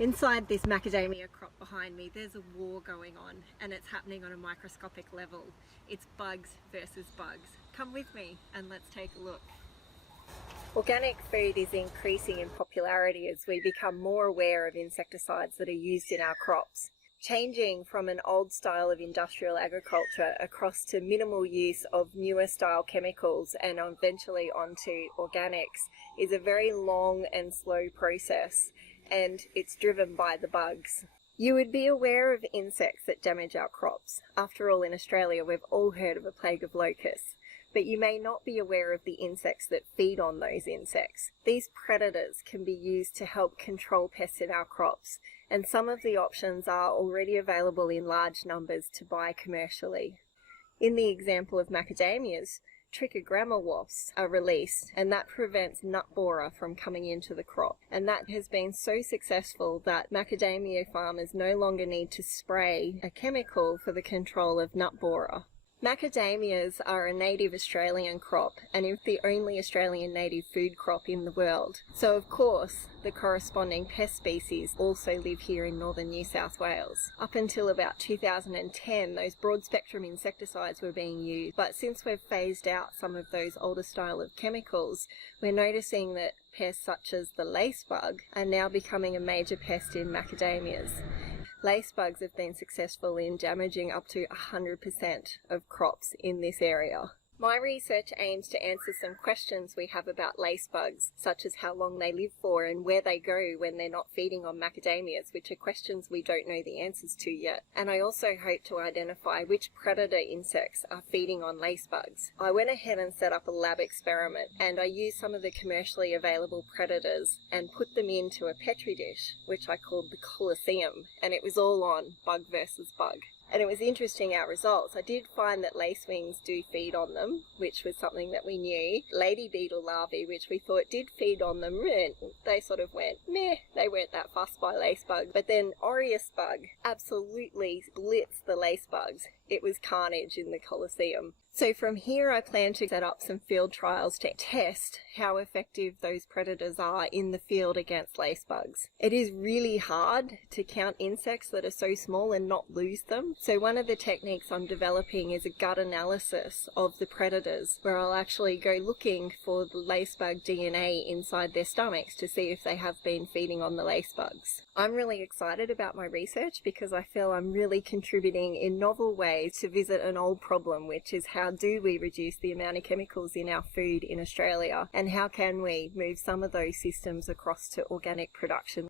Inside this macadamia crop behind me, there's a war going on, and it's happening on a microscopic level. It's bugs versus bugs. Come with me and let's take a look. Organic food is increasing in popularity as we become more aware of insecticides that are used in our crops. Changing from an old style of industrial agriculture across to minimal use of newer style chemicals and eventually onto organics is a very long and slow process, and it's driven by the bugs. You would be aware of insects that damage our crops. After all, in Australia we've all heard of a plague of locusts. But you may not be aware of the insects that feed on those insects. These predators can be used to help control pests in our crops, and some of the options are already available in large numbers to buy commercially. In the example of macadamias, trichogramma wasps are released, and that prevents nut borer from coming into the crop. And that has been so successful that macadamia farmers no longer need to spray a chemical for the control of nut borer. Macadamias are a native Australian crop, and it's the only Australian native food crop in the world. So of course, the corresponding pest species also live here in northern New South Wales. Up until about 2010, those broad spectrum insecticides were being used, but since we've phased out some of those older style of chemicals, we're noticing that pests such as the lace bug are now becoming a major pest in macadamias. Lace bugs have been successful in damaging up to 100% of crops in this area. My research aims to answer some questions we have about lace bugs, such as how long they live for and where they go when they're not feeding on macadamias, which are questions we don't know the answers to yet. And I also hope to identify which predator insects are feeding on lace bugs. I went ahead and set up a lab experiment, and I used some of the commercially available predators and put them into a petri dish, which I called the Colosseum, and it was all on bug versus bug. And it was interesting, our results. I did find that lacewings do feed on them, which was something that we knew. Lady beetle larvae, which we thought did feed on them, they sort of went meh, they weren't that fussed by lace bugs. But then Aureus bug absolutely blitzed the lace bugs. It was carnage in the Colosseum. So from here I plan to set up some field trials to test how effective those predators are in the field against lace bugs. It is really hard to count insects that are so small and not lose them. So one of the techniques I'm developing is a gut analysis of the predators, where I'll actually go looking for the lace bug DNA inside their stomachs to see if they have been feeding on the lace bugs. I'm really excited about my research because I feel I'm really contributing in novel ways to visit an old problem, which is how do we reduce the amount of chemicals in our food in Australia, and how can we move some of those systems across to organic production.